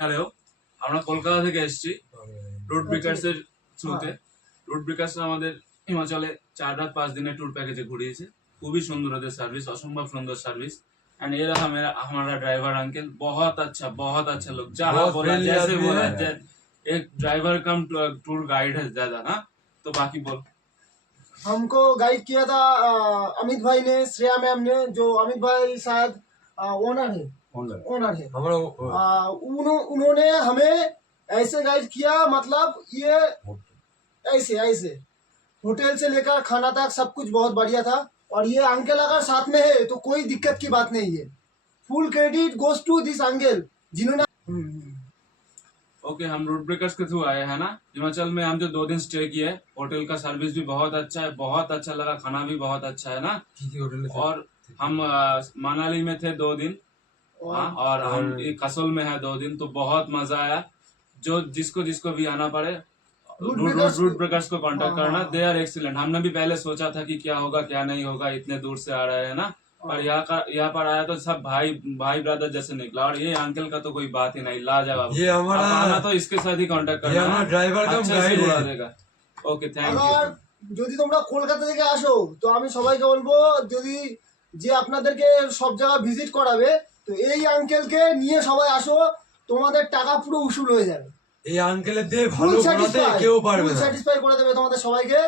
Hello, আমরা কলকাতা থেকে এসেছি রুট ব্রেকার্স এর থ্রুতে। রুট ব্রেকার্স আমাদের হিমাচলে 4 রাত 5 দিনের टूर पैकेज ঘুরিয়েছে। খুবই সুন্দর ওদের সার্ভিস, অসম্ভব সুন্দर सर्विस। एंड ये रहा हमारा ड्राइवर अंकल, बहुत अच्छा लोग, जहाँ बोला जैसे बोला एक ड्राइवर कम टूर गाइड है ज्यादा ना। तो बाकी बोल। हमको गाइड किया था अमित भाई ने, श्रेया मैम ने। जो अमित भाई शायद ओनर है। उन्होंने हमें ऐसे गाइड किया, मतलब ये ऐसे होटल से लेकर खाना तक सब कुछ बहुत बढ़िया था। और ये अंकल अगर साथ में है तो कोई दिक्कत की बात नहीं है। Full credit goes to this uncle जिन्होंने ओके, हम रूट ब्रेकर्स के थ्रू आए हैं ना हिमाचल में। हम जो 2 दिन स्टे किए, होटल का सर्विस भी बहुत अच्छा है, बहुत अच्छा लगा, खाना भी बहुत अच्छा है ना। और हम मनाली में थे 2 दिन, और हम कसोल में है 2 दिन। तो बहुत मजा आया। जो जिसको भी आना पड़े रूट ब्रेकर्स को कांटेक्ट करना, दे आर एक्सीलेंट। हमने भी पहले सोचा था कि क्या होगा क्या नहीं होगा, इतने दूर से आ रहे हैं ना। और यहाँ पर आया तो सब भाई ब्रदर जैसे निकला। और ये अंकल का तो कोई बात ही नहीं, लाजवाब। ये हमारा आना तो इसके साथ ही कांटेक्ट करना, ड्राइवर का गाइड उड़ा देगा। Okay, thank you. যদি তোমরা কলকাতা থেকে আসো তো আমি সবাইকে বলবো, যদি যে আপনাদেরকে সব জায়গা ভিজিট করাবে তো এই আঙ্কেলকে নিয়ে সবাই আসো, তোমাদের টাকা পুরো উসুল হয়ে যাবে। এই আঙ্কেলের দিয়ে ভালো করাতে কেউ পারবে না, স্যাটিসফাই করে দেবে তোমাদের সবাইকে।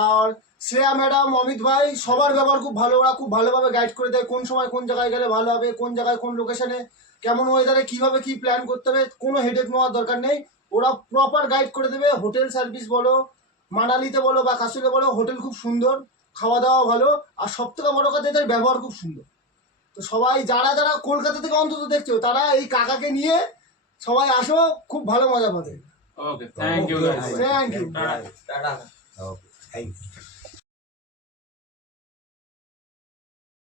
আর শ্রেয়া ম্যাডাম, অমিত ভাই, সবার ব্যবহার খুব ভালো। ওরা খুব ভালোভাবে গাইড করে দেয় কোন সময় কোন জায়গায় গেলে ভালো হবে, কোন জায়গায় কোন লোকেশনে কেমন ওয়েদারে কিভাবে কি প্ল্যান করতে হবে, কোনো হেডেক নেওয়ার দরকার নেই। ওরা প্রপার গাইড করে দেবে। হোটেল সার্ভিস বলো, মানালিতে বলো বা কাসুলে বলো, হোটেল খুব সুন্দর, খাওয়া দাওয়া ভালো, আর সব থেকে বড় কথা এদের ব্যবহার খুব সুন্দর। তো সবাই যারা যারা কলকাতা থেকে অন্তত দেখছো তারা এই কাকাকে নিয়ে সবাই আসো, খুব ভালো মজা পাবে। Okay, thank you. Thank you. Thank you.